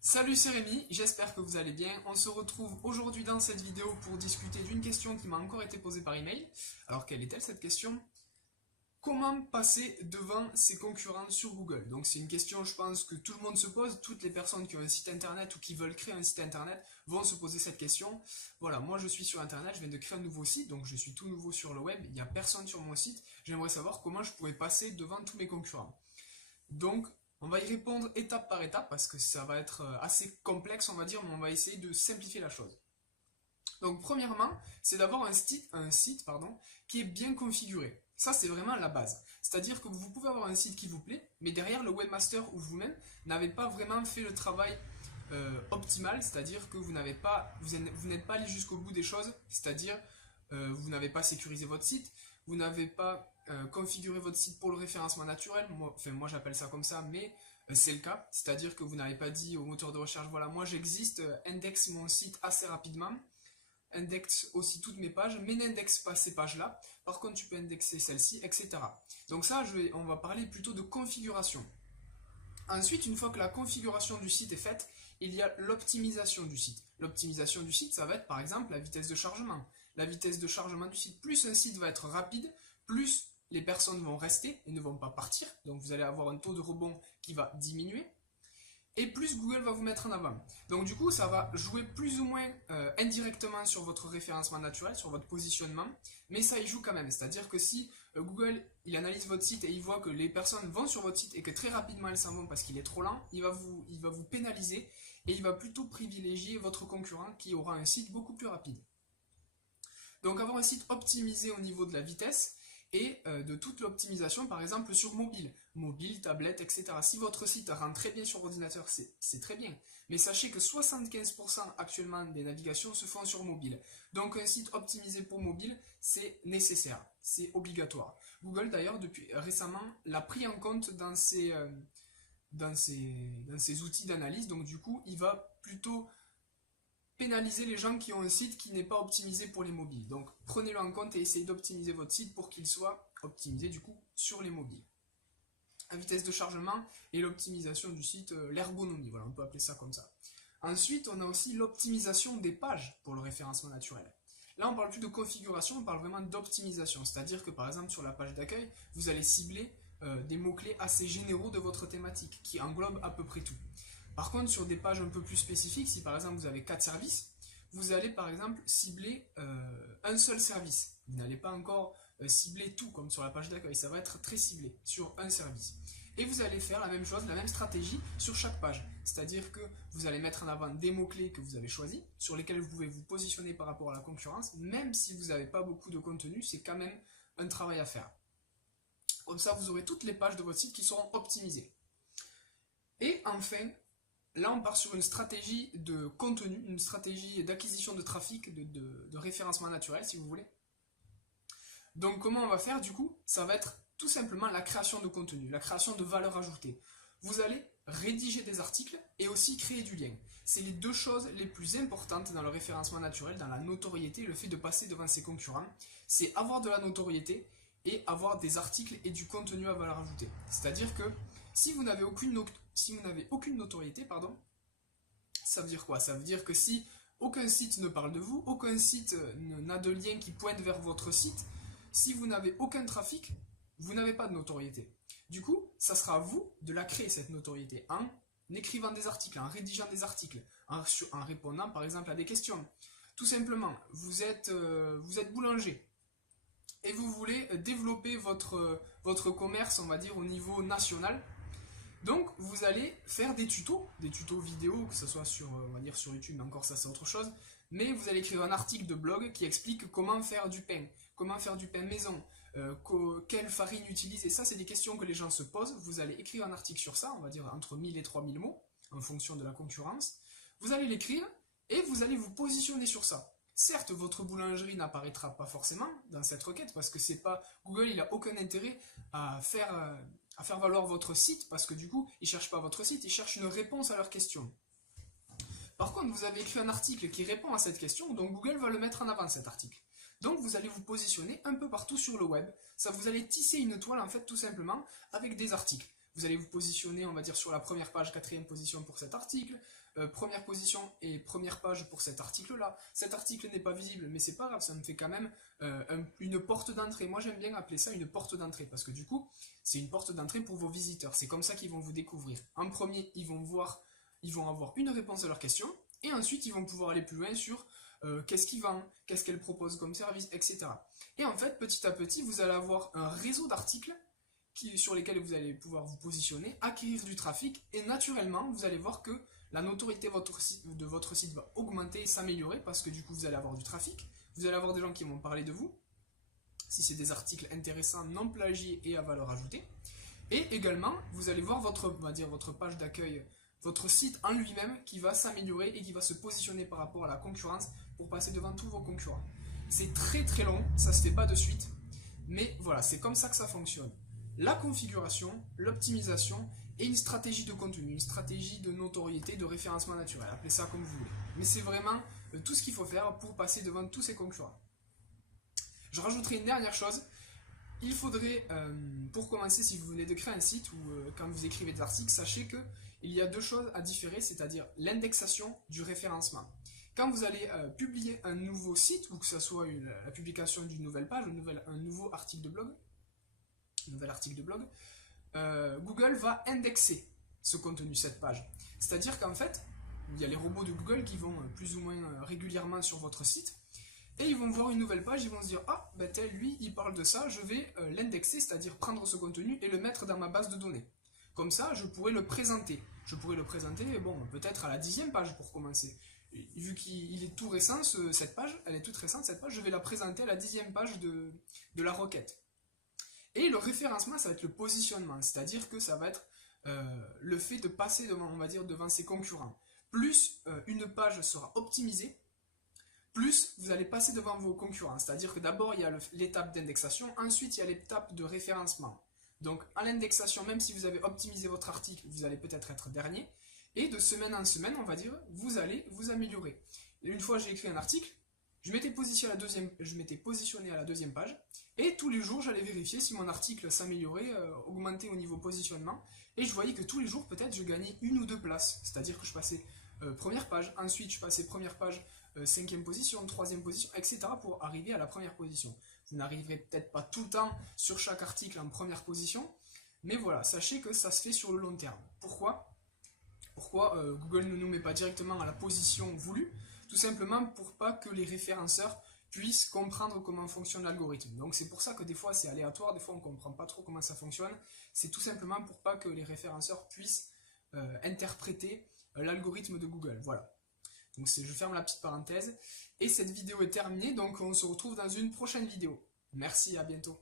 Salut, c'est Rémi, j'espère que vous allez bien. On se retrouve aujourd'hui dans cette vidéo pour discuter d'une question qui m'a encore été posée par email. Alors, quelle est-elle cette question? Comment passer devant ses concurrents sur Google? Donc c'est une question, je pense, que tout le monde se pose. Toutes les personnes qui ont un site internet ou qui veulent créer un site internet vont se poser cette question. Voilà, moi je suis sur internet, je viens de créer un nouveau site, donc je suis tout nouveau sur le web, il n'y a personne sur mon site. J'aimerais savoir comment je pourrais passer devant tous mes concurrents. Donc, on va y répondre étape par étape parce que ça va être assez complexe, on va dire, mais on va essayer de simplifier la chose. Donc, premièrement, c'est d'avoir un site qui est bien configuré. Ça, c'est vraiment la base. C'est-à-dire que vous pouvez avoir un site qui vous plaît, mais derrière, le webmaster ou vous-même n'avez pas vraiment fait le travail optimal, c'est-à-dire que vous n'êtes pas allé jusqu'au bout des choses, c'est-à-dire vous n'avez pas sécurisé votre site, vous n'avez pas configuré votre site pour le référencement naturel, moi j'appelle ça comme ça, mais c'est le cas, c'est-à-dire que vous n'avez pas dit au moteur de recherche, voilà, moi j'existe, indexe mon site assez rapidement, indexe aussi toutes mes pages, mais n'indexe pas ces pages-là, par contre tu peux indexer celle-ci, etc. Donc ça, on va parler plutôt de configuration. Ensuite, une fois que la configuration du site est faite, il y a l'optimisation du site. L'optimisation du site, ça va être par exemple la vitesse de chargement. La vitesse de chargement du site, plus un site va être rapide, plus les personnes vont rester et ne vont pas partir. Donc vous allez avoir un taux de rebond qui va diminuer. Et plus Google va vous mettre en avant. Donc du coup, ça va jouer plus ou moins indirectement sur votre référencement naturel, sur votre positionnement, mais ça y joue quand même. C'est-à-dire que si Google il analyse votre site et il voit que les personnes vont sur votre site et que très rapidement elles s'en vont parce qu'il est trop lent, il va vous pénaliser et il va plutôt privilégier votre concurrent qui aura un site beaucoup plus rapide. Donc avoir un site optimisé au niveau de la vitesse et de toute l'optimisation, par exemple sur mobile, tablette, etc. Si votre site rentre très bien sur ordinateur, c'est très bien. Mais sachez que 75% actuellement des navigations se font sur mobile. Donc un site optimisé pour mobile, c'est nécessaire, c'est obligatoire. Google d'ailleurs, depuis récemment, l'a pris en compte dans ses outils d'analyse. Donc du coup, il va plutôt pénaliser les gens qui ont un site qui n'est pas optimisé pour les mobiles. Donc prenez-le en compte et essayez d'optimiser votre site pour qu'il soit optimisé du coup sur les mobiles. La vitesse de chargement et l'optimisation du site, l'ergonomie, voilà, on peut appeler ça comme ça. Ensuite, on a aussi l'optimisation des pages pour le référencement naturel. Là, on ne parle plus de configuration, on parle vraiment d'optimisation. C'est-à-dire que par exemple, sur la page d'accueil, vous allez cibler des mots-clés assez généraux de votre thématique, qui englobent à peu près tout. Par contre, sur des pages un peu plus spécifiques, si par exemple vous avez 4 services, vous allez par exemple cibler un seul service. Vous n'allez pas encore cibler tout comme sur la page d'accueil, ça va être très ciblé sur un service. Et vous allez faire la même chose, la même stratégie sur chaque page. C'est-à-dire que vous allez mettre en avant des mots-clés que vous avez choisis, sur lesquels vous pouvez vous positionner par rapport à la concurrence, même si vous n'avez pas beaucoup de contenu, c'est quand même un travail à faire. Comme ça, vous aurez toutes les pages de votre site qui seront optimisées. Et enfin, là, on part sur une stratégie de contenu, une stratégie d'acquisition de trafic, de référencement naturel, si vous voulez. Donc, comment on va faire du coup? Ça va être tout simplement la création de contenu, la création de valeur ajoutée. Vous allez rédiger des articles et aussi créer du lien. C'est les deux choses les plus importantes dans le référencement naturel, dans la notoriété, le fait de passer devant ses concurrents. C'est avoir de la notoriété et avoir des articles et du contenu à valeur ajoutée. C'est-à-dire que si vous n'avez aucune notoriété, ça veut dire quoi? Ça veut dire que si aucun site ne parle de vous, aucun site n'a de lien qui pointe vers votre site, si vous n'avez aucun trafic, vous n'avez pas de notoriété. Du coup, ça sera à vous de la créer, cette notoriété, en écrivant des articles, en rédigeant des articles, en répondant par exemple à des questions. Tout simplement, vous êtes boulanger et vous voulez développer votre commerce, on va dire, au niveau national. Donc, vous allez faire des tutos vidéo, que ce soit on va dire sur YouTube, mais encore ça c'est autre chose. Mais vous allez écrire un article de blog qui explique comment faire du pain maison, quelle farine utiliser. Ça, c'est des questions que les gens se posent. Vous allez écrire un article sur ça, on va dire entre 1000 et 3000 mots, en fonction de la concurrence. Vous allez l'écrire et vous allez vous positionner sur ça. Certes, votre boulangerie n'apparaîtra pas forcément dans cette requête parce que c'est pas Google, il n'a aucun intérêt à faire valoir votre site parce que du coup, ils ne cherchent pas votre site, ils cherchent une réponse à leurs questions. Par contre, vous avez écrit un article qui répond à cette question, donc Google va le mettre en avant cet article. Donc vous allez vous positionner un peu partout sur le web. Ça, vous allez tisser une toile en fait tout simplement avec des articles. vous allez vous positionner, on va dire, sur la première page, quatrième position pour cet article, première position et première page pour cet article-là. Cet article n'est pas visible, mais c'est pas grave, ça me fait quand même une porte d'entrée. Moi, j'aime bien appeler ça une porte d'entrée, parce que du coup, c'est une porte d'entrée pour vos visiteurs. C'est comme ça qu'ils vont vous découvrir. En premier, ils vont avoir une réponse à leurs questions, et ensuite, ils vont pouvoir aller plus loin sur qu'est-ce qu'ils vendent, qu'est-ce qu'elle propose comme service, etc. Et en fait, petit à petit, vous allez avoir un réseau d'articles sur lesquels vous allez pouvoir vous positionner, acquérir du trafic, et naturellement, vous allez voir que la notoriété de votre site va augmenter et s'améliorer, parce que du coup, vous allez avoir du trafic, vous allez avoir des gens qui vont parler de vous, si c'est des articles intéressants, non plagiés et à valeur ajoutée. Et également, vous allez voir votre page d'accueil, votre site en lui-même qui va s'améliorer et qui va se positionner par rapport à la concurrence pour passer devant tous vos concurrents. C'est très très long, ça se fait pas de suite, mais voilà, c'est comme ça que ça fonctionne. La configuration, l'optimisation et une stratégie de contenu, une stratégie de notoriété, de référencement naturel, appelez ça comme vous voulez. Mais c'est vraiment tout ce qu'il faut faire pour passer devant tous ces concurrents. Je rajouterai une dernière chose. Il faudrait, pour commencer, si vous venez de créer un site ou quand vous écrivez des articles, sachez qu'il y a deux choses à différer, c'est-à-dire l'indexation du référencement. Quand vous allez publier un nouveau site, ou que ce soit la publication d'une nouvelle page, un nouveau article de blog, Google va indexer ce contenu, cette page. C'est-à-dire qu'en fait, il y a les robots de Google qui vont plus ou moins régulièrement sur votre site, et ils vont voir une nouvelle page, ils vont se dire « Ah, ben tel, lui, il parle de ça, je vais l'indexer, c'est-à-dire prendre ce contenu et le mettre dans ma base de données. » Comme ça, je pourrais le présenter. Je pourrais le présenter, bon, peut-être à la 10e page pour commencer. Vu qu'il est tout récent, cette page, elle est toute récente, cette page, je vais la présenter à la 10e page de la requête. Et le référencement, ça va être le positionnement, c'est-à-dire que ça va être le fait de passer devant, on va dire, devant ses concurrents. Plus une page sera optimisée, plus vous allez passer devant vos concurrents. C'est-à-dire que d'abord, il y a l'étape d'indexation, ensuite, il y a l'étape de référencement. Donc, à l'indexation, même si vous avez optimisé votre article, vous allez peut-être être dernier. Et de semaine en semaine, on va dire, vous allez vous améliorer. Et une fois j'ai écrit un article, je m'étais positionné à la deuxième page, et tous les jours, j'allais vérifier si mon article s'améliorait, augmentait au niveau positionnement, et je voyais que tous les jours, peut-être, je gagnais une ou deux places. C'est-à-dire que je passais première page, ensuite je passais première page, 5e position, 3e position, etc. pour arriver à la première position. Vous n'arriverez peut-être pas tout le temps sur chaque article en première position, mais voilà, sachez que ça se fait sur le long terme. Pourquoi Google ne nous met pas directement à la position voulue? Tout simplement pour pas que les référenceurs puissent comprendre comment fonctionne l'algorithme. Donc c'est pour ça que des fois c'est aléatoire, des fois on ne comprend pas trop comment ça fonctionne. C'est tout simplement pour pas que les référenceurs puissent interpréter l'algorithme de Google. Voilà. Donc je ferme la petite parenthèse. Et cette vidéo est terminée, donc on se retrouve dans une prochaine vidéo. Merci, à bientôt.